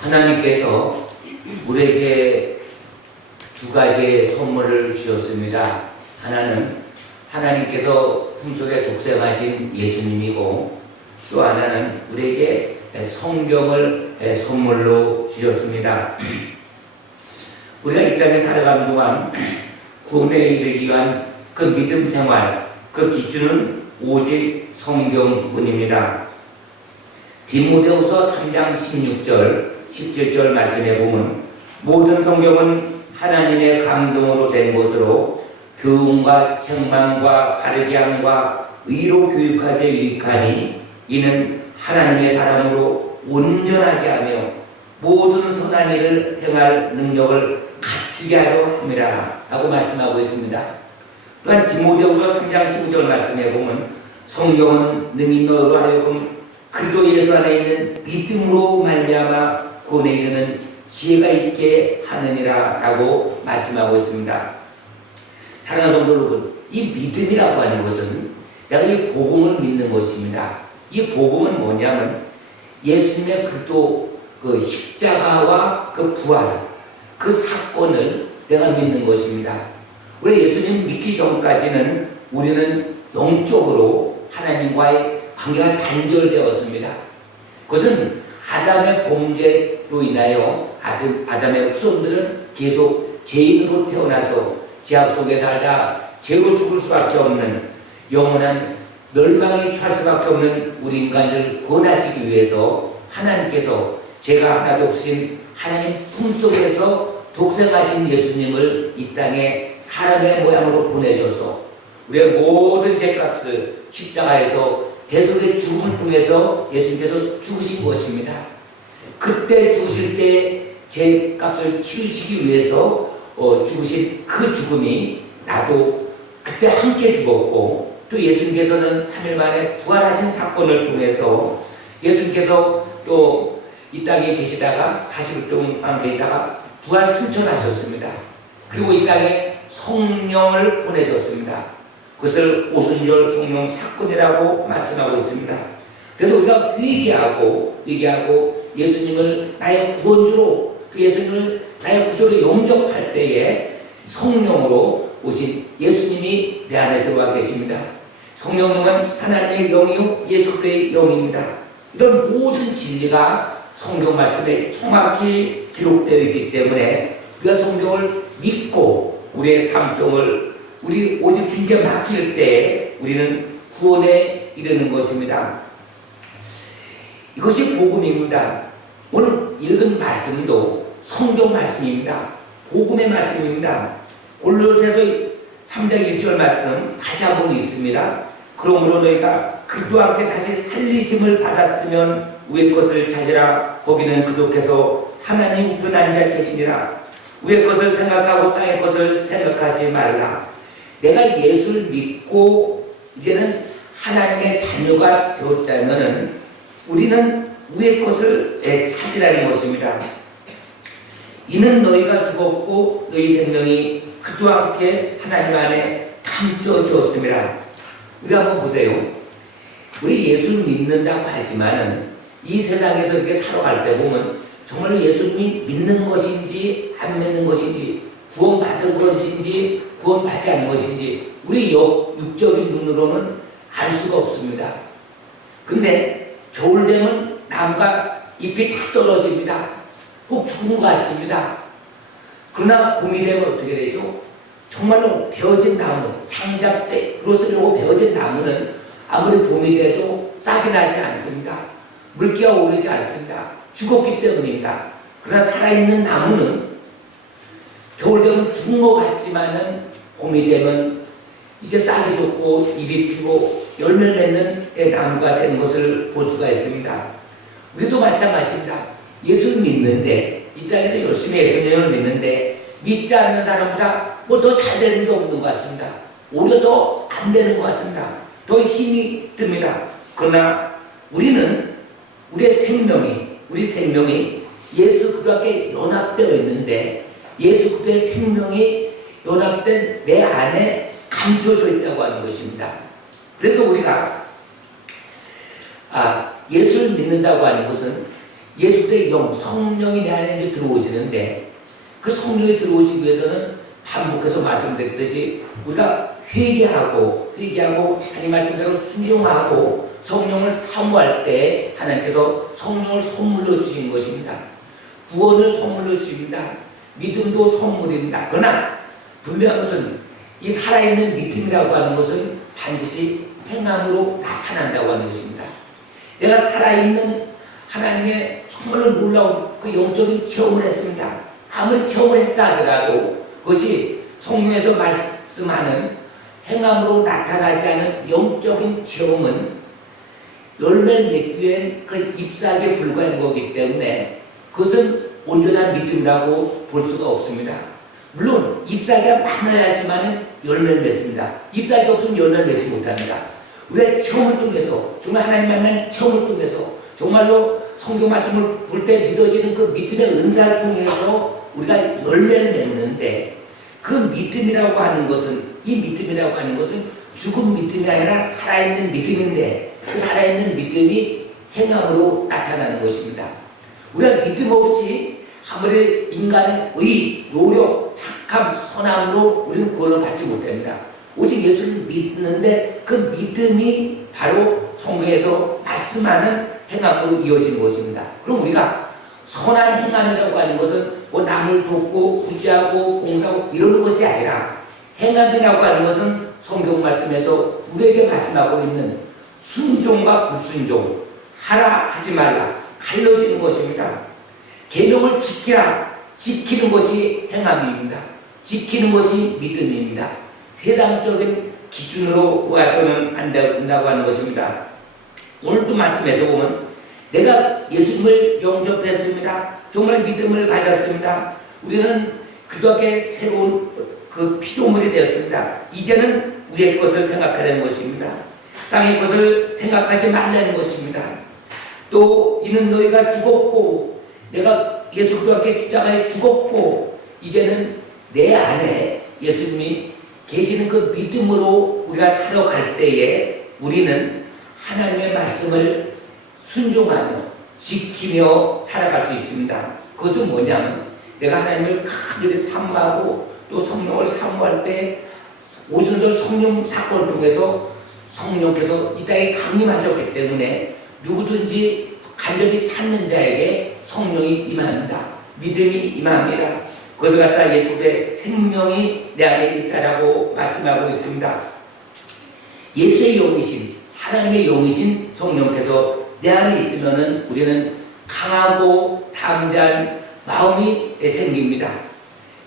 하나님께서 우리에게 두 가지의 선물을 주셨습니다. 하나는 하나님께서 품속에 독생하신 예수님이고, 또 하나는 우리에게 성경을 선물로 주셨습니다. 우리가 이 땅에 살아가는 동안 구원에 이르기 위한 그 믿음 생활, 그 기준은 오직 성경뿐입니다. 디모데후서 3장 16절, 17절 말씀에 보면 모든 성경은 하나님의 감동으로 된 것으로 교훈과 책망과 바르게 함과 의로 교육하게 유익하니 이는 하나님의 사람으로 온전하게 하며 모든 선한 일을 행할 능력을 갖추게 하려 함이라 라고 말씀하고 있습니다. 또한 디모데후서 3장 15절 말씀에 보면 성경은 능히 너로 하여금 그리스도 예수 안에 있는 믿음으로 말미암아 구원에 이르는 지혜가 있게 하느니라 라고 말씀하고 있습니다. 사랑하는 성도 여러분, 이 믿음이라고 하는 것은 내가 이 복음을 믿는 것입니다. 이 복음은 뭐냐면 예수님의 그리스도 그 십자가와 그 부활, 그 사건을 내가 믿는 것입니다. 우리 예수님 믿기 전까지는 우리는 영적으로 하나님과의 관계가 단절되었습니다. 그것은 아담의 범죄로 인하여 아담의 후손들은 계속 죄인으로 태어나서 죄악 속에 살다 죄로 죽을 수밖에 없는 영원한 멸망에 처할 수밖에 없는 우리 인간들을 구원하시기 위해서 하나님께서 죄가 하나도 없으신 하나님 품속에서 독생하신 예수님을 이 땅에 사람의 모양으로 보내셔서 우리의 모든 죄값을 십자가에서 대속의 죽음을 통해서 예수님께서 죽으신 것입니다. 그때 죽으실 때 죄값을 치르시기 위해서 죽으신 그 죽음이 나도 그때 함께 죽었고, 또 예수님께서는 3일 만에 부활하신 사건을 통해서 예수님께서 또 이 땅에 계시다가 40일 동안 계시다가 부활 승천하셨습니다. 그리고 이 땅에 성령을 보내셨습니다. 그것을 오순절 성령 사건이라고 말씀하고 있습니다. 그래서 우리가 회개하고 예수님을 나의 구원주로, 그 예수님을 나의 구주로 영접할 때에 성령으로 오신 예수님이 내 안에 들어와 계십니다. 성령은 하나님의 영이요 예수 그리스도의 영입니다. 이런 모든 진리가 성경 말씀에 정확히 기록되어 있기 때문에 우리가 성경을 믿고 우리의 삶속을 우리 오직 주님께 맡길 때 우리는 구원에 이르는 것입니다. 이것이 복음입니다. 오늘 읽은 말씀도 성경 말씀입니다. 복음의 말씀입니다. 골로새서 3장 1절 말씀 다시 한번 있습니다. 그러므로 너희가 그리스도와 함께 다시 살리심을 받았으면 위의 것을 찾으라. 거기는 그도께서 하나님 우편 앉아 계시니라. 위의 것을 생각하고 땅의 것을 생각하지 말라. 내가 예수를 믿고 이제는 하나님의 자녀가 되었다면 우리는 위의 것을 찾으라는 것입니다. 이는 너희가 죽었고 너희 생명이 그리스도와 함께 하나님 안에 감춰졌습니다. 우리가 한번 보세요. 우리 예수를 믿는다고 하지만은 이 세상에서 이렇게 살아갈 때 보면 정말로 예수님이 믿는 것인지 안 믿는 것인지, 구원받은 것인지 구원받지 않은 것인지 우리 육적인 눈으로는 알 수가 없습니다. 근데 겨울 되면 나무가 잎이 다 떨어집니다. 꼭 죽은 것 같습니다. 그러나 봄이 되면 어떻게 되죠? 정말로 베어진 나무, 창작대로 쓰려고 베어진 나무는 아무리 봄이 돼도 싹이 나지 않습니다. 물기가 오르지 않습니다. 죽었기 때문입니다. 그러나 살아있는 나무는 겨울 되면 죽은 것 같지만은 봄이 되면 이제 싹이 돋고 잎이 피고 열매를 맺는 나무가 되는 것을 볼 수가 있습니다. 우리도 마찬가지입니다. 예수를 믿는데, 이 땅에서 열심히 예수님을 믿는데 믿지 않는 사람보다 뭐 더 잘 되는 게 없는 것 같습니다. 오히려 더 안 되는 것 같습니다. 더 힘이 듭니다. 그러나 우리는 우리 생명이 예수 그리스도께 연합되어 있는데 예수 그리스도의 생명이 연합된 내 안에 감춰져 있다고 하는 것입니다. 그래서 우리가 예수를 믿는다고 하는 것은 예수의 영, 성령이 내 안에 이제 들어오시는데 그 성령이 들어오시기 위해서는 반복해서 말씀드렸듯이 우리가 회개하고 하나님 말씀대로 순종하고 성령을 사모할 때 하나님께서 성령을 선물로 주신 것입니다. 구원을 선물로 주십니다. 믿음도 선물입니다. 그러나 분명한 것은 이 살아있는 믿음이라고 하는 것은 반드시 행함으로 나타난다고 하는 것입니다. 내가 살아있는 하나님의 정말로 놀라운 그 영적인 체험을 했습니다. 아무리 체험을 했다 하더라도 그것이 성령에서 말씀하는 행함으로 나타나지 않은 영적인 체험은 열매를 맺기 위한 그 잎사귀에 불과한 거기 때문에 그것은 온전한 믿음이라고 볼 수가 없습니다. 물론 잎사귀가 많아야지만 열매를 맺습니다. 잎사귀 없으면 열매를 맺지 못합니다. 우리가 체험을 통해서 정말 하나님 만난 체험을 통해서 정말로 성경 말씀을 볼 때 믿어지는 그 믿음의 은사를 통해서 우리가 열매를 맺는데 그 믿음이라고 하는 것은 이 믿음이라고 하는 것은 죽은 믿음이 아니라 살아있는 믿음인데 그 살아있는 믿음이 행함으로 나타나는 것입니다. 우리가 믿음 없이 아무리 인간의 의, 노력, 착함, 선함으로 우리는 구원을 받지 못합니다. 오직 예수를 믿는데 그 믿음이 바로 성경에서 말씀하는 행함으로 이어지는 것입니다. 그럼 우리가 선한 행함이라고 하는 것은 뭐 남을 돕고 구제하고 봉사하고 이러는 것이 아니라 행함이라고 하는 것은 성경 말씀에서 우리에게 말씀하고 있는 순종과 불순종, 하라 하지 말라 갈라지는 것입니다. 계명을 지키라, 지키는 것이 행함입니다. 지키는 것이 믿음입니다. 세상적인 기준으로 봐서는 안 된다고 하는 것입니다. 오늘도 말씀에도 보면 내가 예수님을 영접했습니다. 정말 믿음을 가졌습니다. 우리는 그덕에 새로운 그 피조물이 되었습니다. 이제는 위의 것을 생각하려는 것입니다. 땅의 것을 생각하지 말라는 것입니다. 또 이는 너희가 죽었고 내가 예수 그리스도와 함께 십자가에 죽었고 이제는 내 안에 예수님이 계시는 그 믿음으로 우리가 살아갈 때에 우리는 하나님의 말씀을 순종하며 지키며 살아갈 수 있습니다. 그것은 뭐냐면 내가 하나님을 간절히 사모하고 또 성령을 사모할 때 오순절 성령 사건을 통해서 성령께서 이 땅에 강림하셨기 때문에 누구든지 간절히 찾는 자에게 성령이 임합니다. 믿음이 임합니다. 그것을 갖다 예수의 생명이 내 안에 있다라고 말씀하고 있습니다. 예수의 영이신 하나님의 영이신 성령께서 내 안에 있으면은 우리는 강하고 담대한 마음이 생깁니다.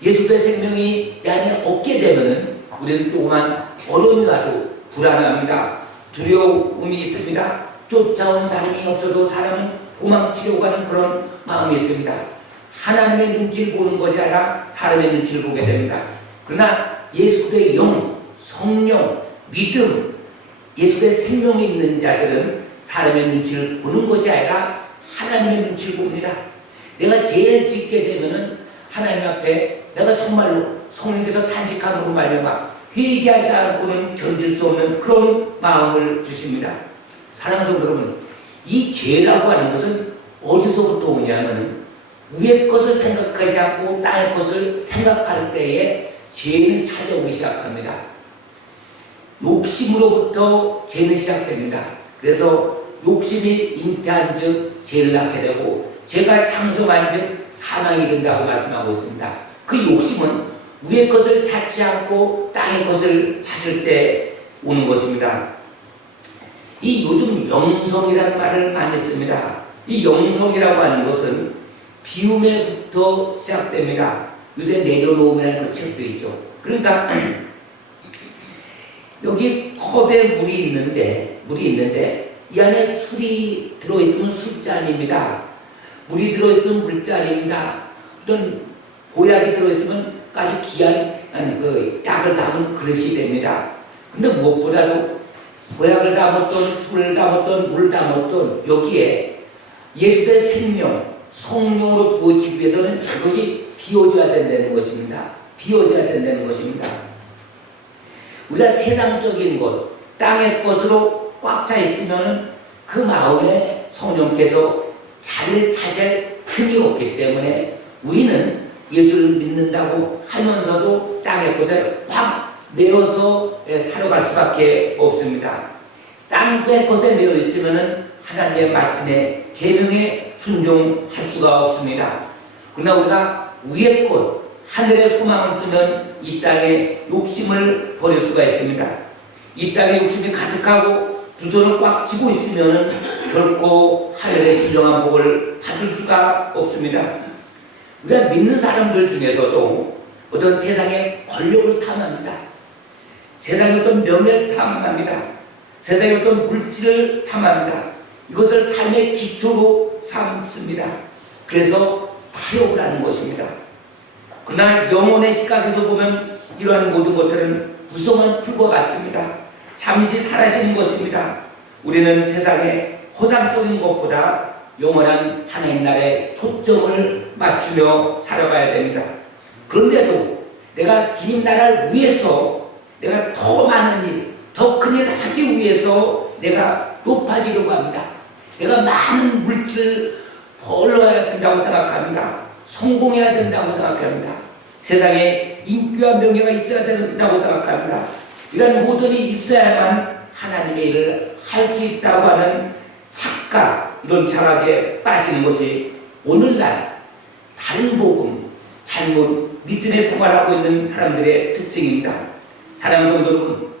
예수의 생명이 내 안에 없게 되면은 우리는 조그만 어려움이 와도 불안합니다. 두려움이 있습니다. 쫓아오는 사람이 없어도 사람은 도망치려고 하는 그런 마음이 있습니다. 하나님의 눈치를 보는 것이 아니라 사람의 눈치를 보게 됩니다. 그러나 예수의 영, 성령, 믿음, 예수의 생명이 있는 자들은 사람의 눈치를 보는 것이 아니라 하나님의 눈치를 봅니다. 내가 제일 짓게 되면은 하나님 앞에 내가 정말로 성령께서 탄식함으로 말미암아 회개하지 않고는 견딜 수 없는 그런 마음을 주십니다. 사랑하는 성도 여러분, 이 죄라고 하는 것은 어디서부터 오냐면은 위의 것을 생각하지 않고 땅의 것을 생각할 때에 죄는 찾아오기 시작합니다. 욕심으로부터 죄는 시작됩니다. 그래서 욕심이 잉태한 즉 죄를 낳게 되고 죄가 창성한 즉 사망이 된다고 말씀하고 있습니다. 그 욕심은 위의 것을 찾지 않고 땅의 것을 찾을 때 오는 것입니다. 이 요즘 영성이라는 말을 많이 씁니다. 이 영성이라고 하는 것은 비움에부터 시작됩니다. 요새 내려놓음이라는 책도 있죠. 그러니까 여기 컵에 물이 있는데 이 안에 술이 들어있으면 술잔입니다. 물이 들어있으면 물잔입니다. 어떤 보약이 들어있으면 아주 귀한 그 약을 담은 그릇이 됩니다. 근데 무엇보다도 보약을 담았던 술을 담았던 물 담았던 여기에 예수의 생명, 성령으로 부어지기 위해서는 그것이 비워져야 된다는 것입니다. 비워져야 된다는 것입니다. 우리가 세상적인 것, 땅의 것으로 꽉 차 있으면 그 마음에 성령께서 자리를 차지할 틈이 없기 때문에 우리는 예수를 믿는다고 하면서도 땅의 것을 확 내어서 살아갈 수밖에 없습니다. 땅의 것에 내어 있으면 하나님의 말씀에 계명에 순종할 수가 없습니다. 그러나 우리가 위의 것, 하늘의 소망을 두면 이 땅의 욕심을 버릴 수가 있습니다. 이 땅의 욕심이 가득하고 두 손을 꽉 쥐고 있으면 결코 하늘의 신령한 복을 받을 수가 없습니다. 우리가 믿는 사람들 중에서도 어떤 세상의 권력을 탐합니다. 세상의 어떤 명예를 탐합니다. 세상의 어떤 물질을 탐합니다. 이것을 삶의 기초로 삼습니다. 그래서 타협을 하는 것입니다. 그러나 영혼의 시각에서 보면 이러한 모든 것들은 무성한 풀과 같습니다. 잠시 사라지는 것입니다. 우리는 세상의 허상적인 것보다 영원한 하나님 나라에 초점을 맞추며 살아가야 됩니다. 그런데도 내가 주님 나라를 위해서 내가 더 많은 일, 더 큰 일을 하기 위해서 내가 높아지려고 합니다. 내가 많은 물질을 벌어야 된다고 생각합니다. 성공해야 된다고 생각합니다. 세상에 인기와 명예가 있어야 된다고 생각합니다. 이런 모든 일이 있어야만 하나님의 일을 할 수 있다고 하는 착각, 이런 자각에 빠지는 것이 오늘날 다른 복음, 잘못 믿음의 생활하고 있는 사람들의 특징입니다. 사랑하는 성도 여러분,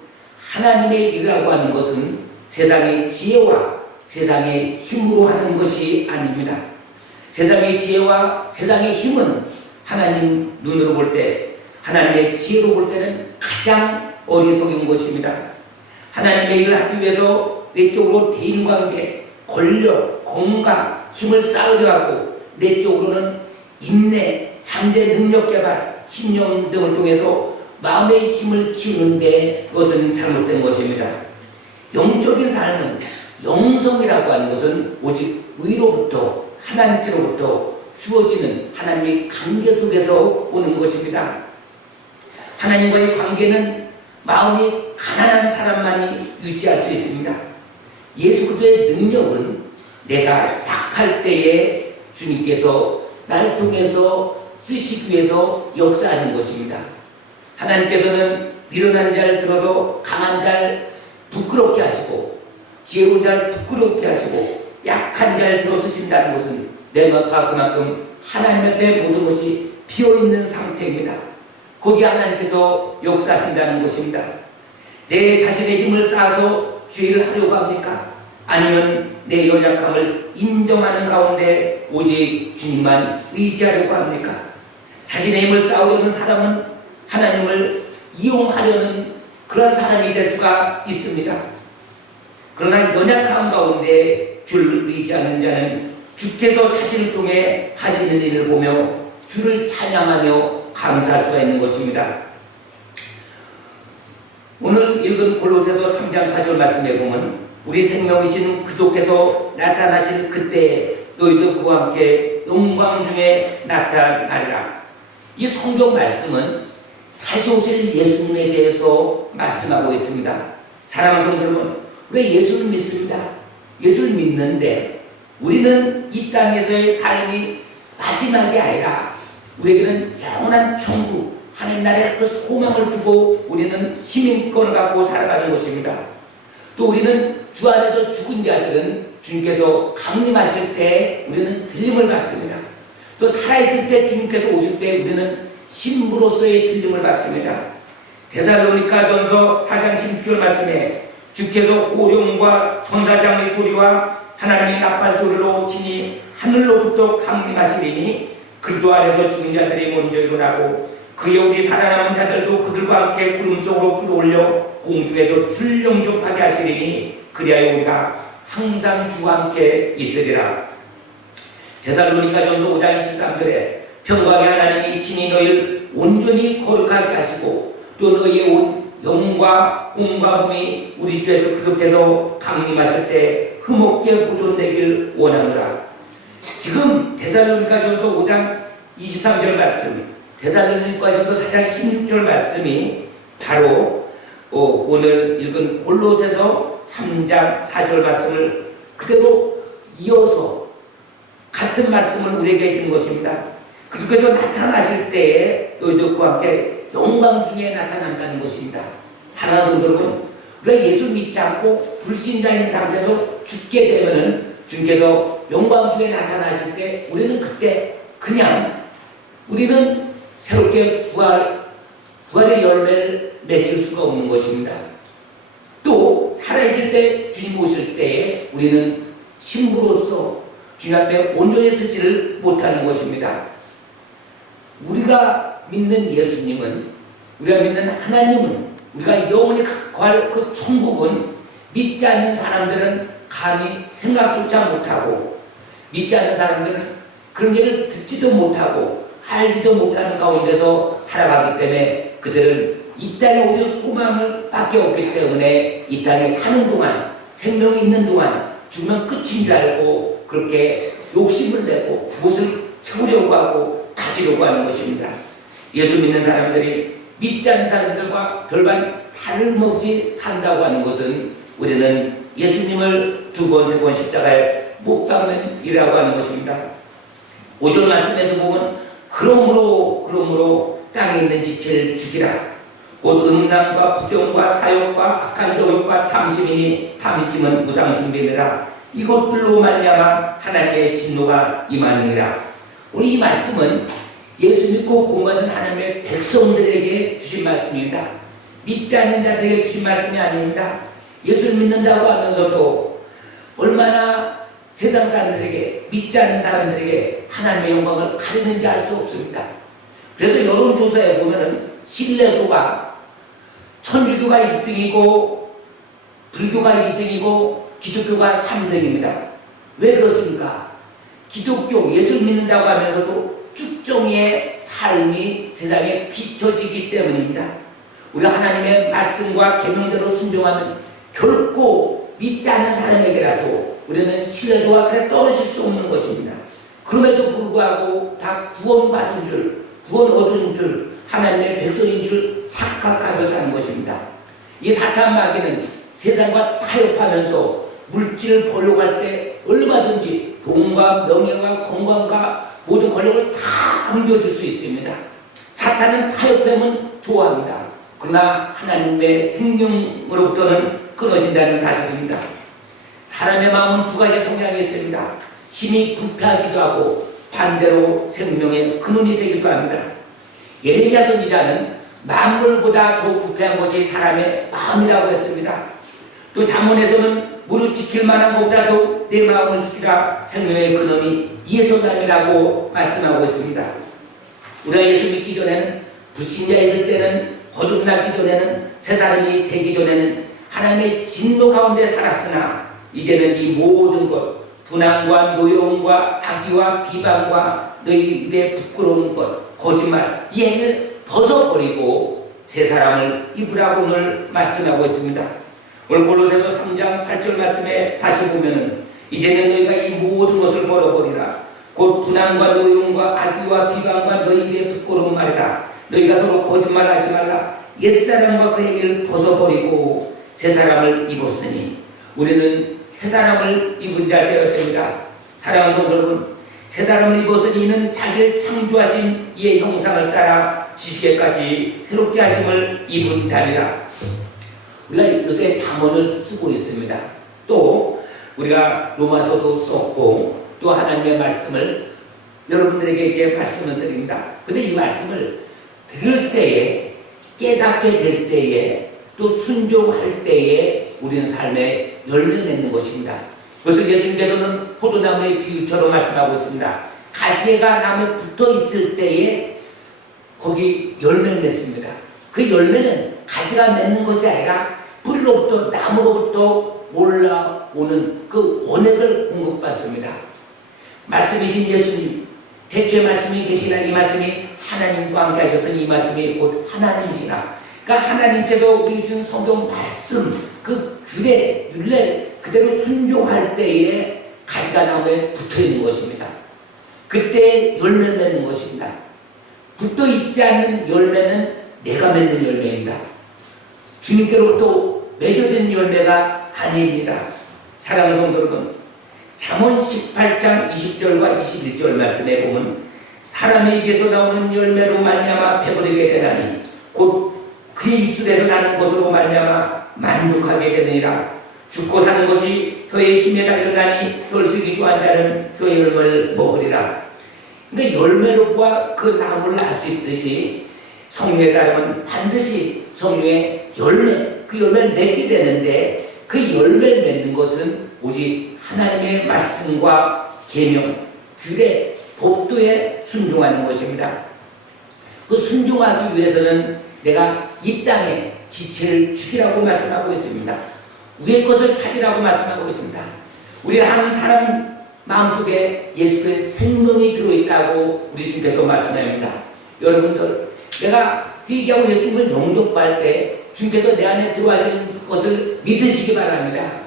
하나님의 일이라고 하는 것은 세상의 지혜와 세상의 힘으로 하는 것이 아닙니다. 세상의 지혜와 세상의 힘은 하나님 눈으로 볼 때, 하나님의 지혜로 볼 때는 가장 어리석은 것입니다. 하나님의 일을 하기 위해서 외적으로 대인관계, 권력, 건강, 힘을 쌓으려 하고 내적으로는 인내, 잠재 능력 개발, 신념 등을 통해서 마음의 힘을 키우는데 그것은 잘못된 것입니다. 영적인 삶은, 영성이라고 하는 것은 오직 위로부터, 하나님께로부터 주어지는 하나님의 관계 속에서 오는 것입니다. 하나님과의 관계는 마음이 가난한 사람만이 유지할 수 있습니다. 예수 그리스도의 능력은 내가 약할 때에 주님께서 나를 통해서 쓰시기 위해서 역사하는 것입니다. 하나님께서는 미련한 자를 들어서 강한 자를 부끄럽게 하시고 지혜로운 자를 부끄럽게 하시고 약한 자를 들어 쓰신다는 것은 내 마음과 그만큼 하나님한테 모든 것이 비어있는 상태입니다. 거기 하나님께서 역사하신다는 것입니다. 내 자신의 힘을 쌓아서 주의를 하려고 합니까? 아니면 내 연약함을 인정하는 가운데 오직 주님만 의지하려고 합니까? 자신의 힘을 쌓으려는 사람은 하나님을 이용하려는 그런 사람이 될 수가 있습니다. 그러나 연약함 가운데 주를 의지하는 자는 주께서 자신을 통해 하시는 일을 보며 주를 찬양하며 감사할 수가 있는 것입니다. 오늘 읽은 골로새서 3장 4절 말씀에 보면 우리 생명이신 그리스도께서 나타나실 그때 너희도 그와 함께 영광 중에 나타나리라. 이 성경 말씀은 다시 오실 예수님에 대해서 말씀하고 있습니다. 사랑하는 성도 여러분, 우리가 예수를 믿습니다. 예수를 믿는데 우리는 이 땅에서의 삶이 마지막이 아니라 우리에게는 영원한 천국, 하나님 나라의 그 소망을 두고 우리는 시민권을 갖고 살아가는 것입니다. 또 우리는 주 안에서 죽은 자들은 주님께서 강림하실 때 우리는 들림을 받습니다. 또 살아있을 때 주님께서 오실 때 우리는 신부로서의 들림을 받습니다. 데살로니가전서 4장 16절 말씀에 주께서 오룡과 천사장의 소리와 하나님의 나팔 소리로 친히 하늘로부터 강림하시리니 그리스도 안에서 죽은 자들이 먼저 일어나고 그의 우리 살아남은 자들도 그들과 함께 구름 속으로 끌어올려 공중에서 줄 영접하게 하시리니 그리하여 우리가 항상 주와 함께 있으리라. 데살로니가전서 5장 23절에 평강의 하나님이 친히 너희를 온전히 거룩하게 하시고 또 너희의 온 영과 공과 붐이 우리 주 예수 그리스도께서 강림하실 때 흠없게 보존되길 원하노라. 지금 데살로니가전서 5장 23절 말씀, 데살로니가전서 4장 16절 말씀이 바로 오늘 읽은 골로새서 3장 4절 말씀을 그대로 이어서 같은 말씀을 우리에게 해주는 것입니다. 그래서 나타나실 때에 너희도 그와 함께 영광 중에 나타난다는 것입니다. 사랑하는 성도 여러분, 우리가 예수 믿지 않고 불신자인 상태에서 죽게 되면은 주님께서 영광 중에 나타나실 때 우리는 그때 그냥 우리는 새롭게 부활의 열매를 맺을 수가 없는 것입니다. 또 살아있을 때 주님 오실 때에 우리는 신부로서 주님 앞에 온전히 서지를 못하는 것입니다. 우리가 믿는 예수님은, 우리가 믿는 하나님은, 우리가 영원히 거할 그 천국은 믿지 않는 사람들은 감히 생각조차 못하고, 믿지 않는 사람들은 그런 일을 듣지도 못하고 알지도 못하는 가운데서 살아가기 때문에 그들은 이 땅에 오직 소망을 밖에 없기 때문에 이 땅에 사는 동안, 생명이 있는 동안 죽으면 끝인 줄 알고 그렇게 욕심을 내고 그것을 채우려고 하고 가지려고 하는 것입니다. 예수 믿는 사람들이 믿지 않는 사람들과 별반 다름없이 산다고 하는 것은 우리는 예수님을 두 번, 세 번 십자가에 못 박는 일이라고 하는 것입니다. 5절 말씀에도 보면 그러므로 땅에 있는 지체를 죽이라. 곧 음란과 부정과 사욕과 악한 조욕과 탐심이니 탐심은 우상숭배니라. 이것들로 말미암아 하나님의 진노가 임하느니라. 오늘 이 말씀은 예수 믿고 구원받은 하나님의 백성들에게 주신 말씀입니다. 믿지 않는 자들에게 주신 말씀이 아닙니다. 예수를 믿는다고 하면서도 얼마나 세상 사람들에게, 믿지 않는 사람들에게 하나님의 영광을 가리는지 알 수 없습니다. 그래서 여론조사에 보면은 신뢰도가 천주교가 1등이고 불교가 2등이고 기독교가 3등입니다. 왜 그렇습니까? 기독교, 예수 믿는다고 하면서도 쭉정이의 삶이 세상에 비춰지기 때문입니다. 우리가 하나님의 말씀과 계명대로 순종하면 결코 믿지 않는 사람에게라도 우리는 신뢰도가 그래 떨어질 수 없는 것입니다. 그럼에도 불구하고 다 구원받은 줄, 구원 얻은 줄, 하나님의 백성인 줄 착각하며 사는 것입니다. 이 사탄 마귀는 세상과 타협하면서 물질을 보려고 할 때 얼마든지 돈과 명예와 건강과 모든 권력을 다 안겨줄 수 있습니다. 사탄은 타협됨은 좋아합니다. 그러나 하나님의 생명으로부터는 끊어진다는 사실입니다. 사람의 마음은 두 가지 성향이 있습니다. 심히 불쾌하기도 하고 반대로 생명의 근원이 되기도 합니다. 예레미야 선지자는 만물보다 더 부패한 것이 사람의 마음이라고 했습니다. 또 잠언에서는 무릇 지킬 만한 것보다도 내 마음을 지키라, 생명의 근원이 이에서 남이라고 말씀하고 있습니다. 우리가 예수 믿기 전에는, 불신자일 때는, 거듭나기 전에는, 새 사람이 되기 전에는 하나님의 진노 가운데 살았으나 이제는 이 모든 것, 분함과 노여움과 악의와 비방과 너희 입에 부끄러운 것, 거짓말, 이 행위를 벗어버리고 새 사람을 입으라고 오늘 말씀하고 있습니다. 오늘 골로새서 3장 8절 말씀에 다시 보면은 이제는 너희가 이 모든 것을 버려버리라. 곧 분함과 노여움과 악의와 비방과 너희 입에 부끄러운 말이라. 너희가 서로 거짓말하지 말라. 옛사람과 그 행위를 벗어버리고 새 사람을 입었으니 우리는 새 사람을 입은 자 되어야 됩니다. 사랑하는 성도 여러분, 새 사람을 입었으니 이는 자기를 창조하신 이의 형상을 따라 지식에까지 새롭게 하심을 입은 자니라. 우리가 요새 잠언을 쓰고 있습니다. 또 우리가 로마서도 썼고 또 하나님의 말씀을 여러분들에게 이렇게 말씀을 드립니다. 그런데 이 말씀을 들을 때에, 깨닫게 될 때에, 또 순종할 때에 우리는 삶에 열매를 맺는 것입니다. 그것을 예수님께서는 포도나무의 비유처럼 말씀하고 있습니다. 가지가 나무에 붙어 있을 때에 거기 열매를 맺습니다. 그 열매는 가지가 맺는 것이 아니라 뿌리로부터, 나무로부터 올라오는 그 원액을 공급받습니다. 말씀이신 예수님, 대초의 말씀이 계시나 이 말씀이 하나님과 함께 하셨으니 이 말씀이 곧 하나님이시나. 그러니까 하나님께서 우리 주신 성경 말씀, 그 규례, 율례 그대로 순종할 때에 가지가 나무에 붙어 있는 것입니다. 그때 열매를 맺는 것입니다. 붙어 있지 않는 열매는 내가 맺는 열매입니다. 주님께로부터 맺어진 열매가 아닙니다. 사랑하는 성도 여러분, 잠언 18장 20절과 21절 말씀에 보면 사람의 입에서 나오는 열매로 말미암아 배부르게 되나니 곧 그의 입술에서 나는 것으로 말미암아 만족하게 되느니라. 죽고 사는 것이 혀의 힘에 달려나니 혈식이 좋아한 자는 혀의 열매를 먹으리라. 근데 열매로과 그 나무를 알 수 있듯이 성령의 사람은 반드시 성령의 열매, 그 열매를 맺게 되는데 그 열매를 맺는 것은 오직 하나님의 말씀과 계명, 규례, 법도에 순종하는 것입니다. 그 순종하기 위해서는 내가 이 땅에 지체를 지키라고 말씀하고 있습니다. 위의 것을 찾으라고 말씀하고 있습니다. 우리 한 사람 마음속에 예수의 생명이 들어있다고 우리 주님께서 말씀합니다. 여러분들, 내가 회개하고 예수님을 영접할 때 주님께서 내 안에 들어와 있는 것을 믿으시기 바랍니다.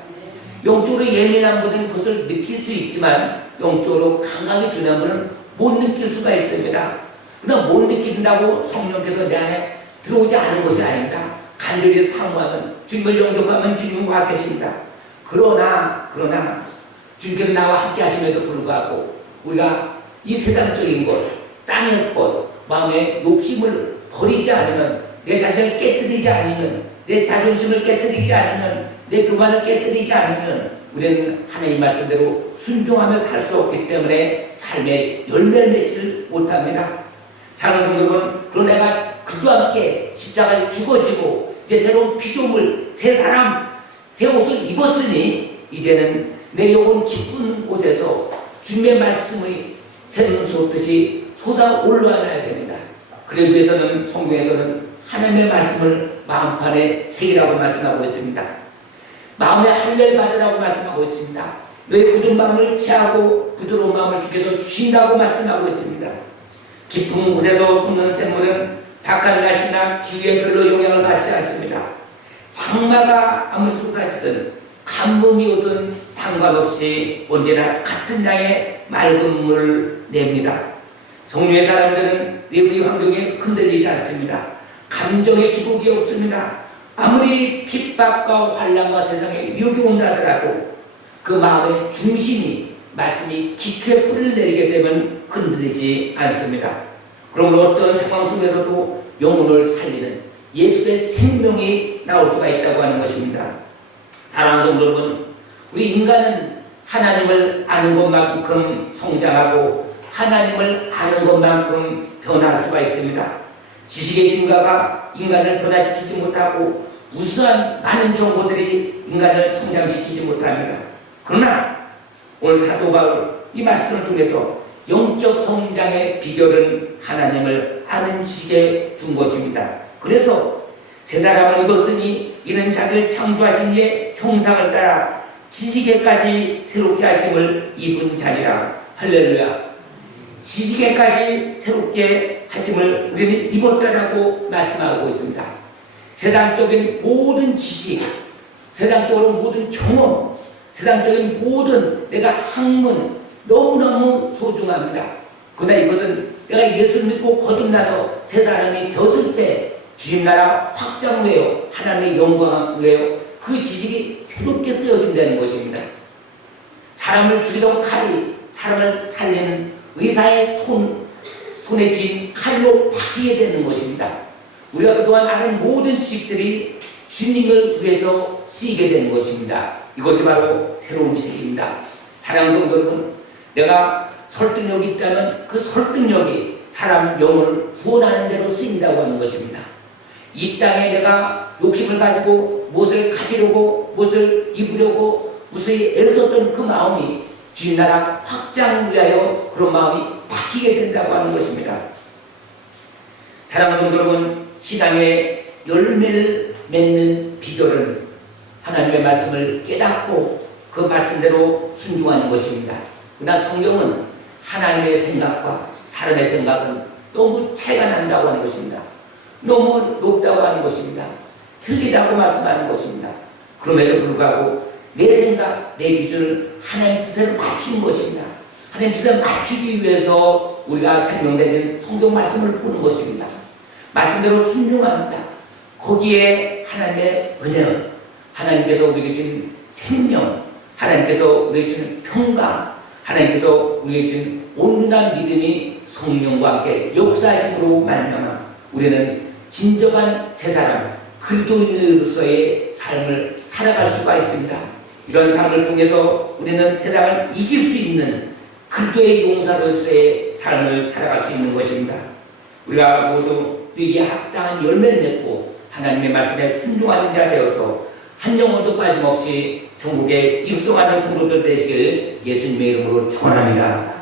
영적으로 예민한 분은 그것을 느낄 수 있지만 영적으로 감각이 둔한 분은 못 느낄 수가 있습니다. 그러나 못 느낀다고 성령께서 내 안에 들어오지 않은 것이 아닙니다. 간절히 사모하면 주님을 영접하면 주님과 계십니다. 그러나 주님께서 나와 함께 하심에도 불구하고 우리가 이 세상적인 것, 땅의 것, 마음의 욕심을 버리지 않으면, 내 자신을 깨뜨리지 않으면, 내 자존심을 깨뜨리지 않으면, 내 교만을 깨뜨리지 않으면 우리는 하나님 말씀대로 순종하며 살 수 없기 때문에 삶의 열매를 맺지 못합니다. 사랑하는 성도 여러분, 그럼 내가 그와 함께 십자가에 죽어지고 이제 새로운 피조물, 새 사람, 새 옷을 입었으니 이제는 내 영혼 깊은 곳에서 주님의 말씀의 샘 솟듯이 솟아 올라와야 됩니다. 그러기 위해서는 성경에서는 하나님의 말씀을 마음판에 새기라고 말씀하고 있습니다. 마음에 할례를 받으라고 말씀하고 있습니다. 너의 굳은 마음을 취하고 부드러운 마음을 주께서 주신다고 말씀하고 있습니다. 깊은 곳에서 솟는 샘물은 바깥 날씨나 기후에 별로 영향을 받지 않습니다. 장마가 아무리 쏟아지든 가뭄이 오든 상관없이 언제나 같은 양의 맑은 물을 냅니다. 성령의 사람들은 외부의 환경에 흔들리지 않습니다. 감정의 기복이 없습니다. 아무리 핍박과 환난과 세상에 유혹이 온다더라도 그 마음의 중심이 말씀이 기초에 뿌리를 내리게 되면 흔들리지 않습니다. 그러므로 어떤 상황 속에서도 영혼을 살리는 예수의 생명이 나올 수가 있다고 하는 것입니다. 사랑하는 성도 여러분, 우리 인간은 하나님을 아는 것만큼 성장하고 하나님을 아는 것만큼 변할 수가 있습니다. 지식의 증가가 인간을 변화시키지 못하고 우수한 많은 정보들이 인간을 성장시키지 못합니다. 그러나 오늘 사도 바울 이 말씀을 통해서 영적 성장의 비결은 하나님을 아는 지식에 둔 것입니다. 그래서 새 사람을 입었으니 이는 자기를 창조하신 이의 형상을 따라 지식에까지 새롭게 하심을 입은 자니라. 할렐루야. 지식에까지 새롭게 하심을 우리는 입었다라고 말씀하고 있습니다. 세상적인 모든 지식, 세상적으로 모든 경험, 세상적인 모든 내가 학문 너무너무 소중합니다. 그러나 이것은 내가 예수를 믿고 거듭나서 새 사람이 되었을 때 주님 나라 확장되어 하나님의 영광을 위하여 그 지식이 새롭게 쓰여진다는 것입니다. 사람을 죽이던 칼이 사람을 살리는 의사의 손에 쥔 칼로 바뀌게 되는 것입니다. 우리가 그동안 아는 모든 지식들이 주님을 위해서 쓰이게 되는 것입니다. 이것이 바로 새로운 지식입니다. 사랑하는 성도 여러분, 내가 설득력이 있다면 그 설득력이 사람 영혼을 구원하는 대로 쓰인다고 하는 것입니다. 이 땅에 내가 욕심을 가지고 무엇을 가지려고 무엇을 입으려고 무엇을 애를 썼던 그 마음이 주님 나라 확장을 위하여 그런 마음이 바뀌게 된다고 하는 것입니다. 사랑하는 성도 여러분, 신앙의 열매를 맺는 비결은 하나님의 말씀을 깨닫고 그 말씀대로 순종하는 것입니다. 그러나 성경은 하나님의 생각과 사람의 생각은 너무 차이가 난다고 하는 것입니다. 너무 높다고 하는 것입니다. 틀리다고 말씀하는 것입니다. 그럼에도 불구하고 내 생각, 내 기준을 하나님 뜻에 맞추는 것입니다. 하나님 뜻에 맞추기 위해서 우리가 생명되신 성경 말씀을 보는 것입니다. 말씀대로 순종합니다. 거기에 하나님의 은혜, 하나님께서 우리에게 주신 생명, 하나님께서 우리에게 주는 평강, 하나님께서 우리에게 주는 온전한 믿음이 성령과 함께 역사하심으로 말미암아 우리는 진정한 새 사람, 그리스도인으로서의 삶을 살아갈 수가 있습니다. 이런 삶을 통해서 우리는 세상을 이길 수 있는 그리스도의 용사로서의 삶을 살아갈 수 있는 것입니다. 우리가 모두 이에 합당한 열매를 맺고 하나님의 말씀에 순종하는 자 되어서 한 영혼도 빠짐없이 천국에 입성하는 성도들 되시길 예수님의 이름으로 축원합니다.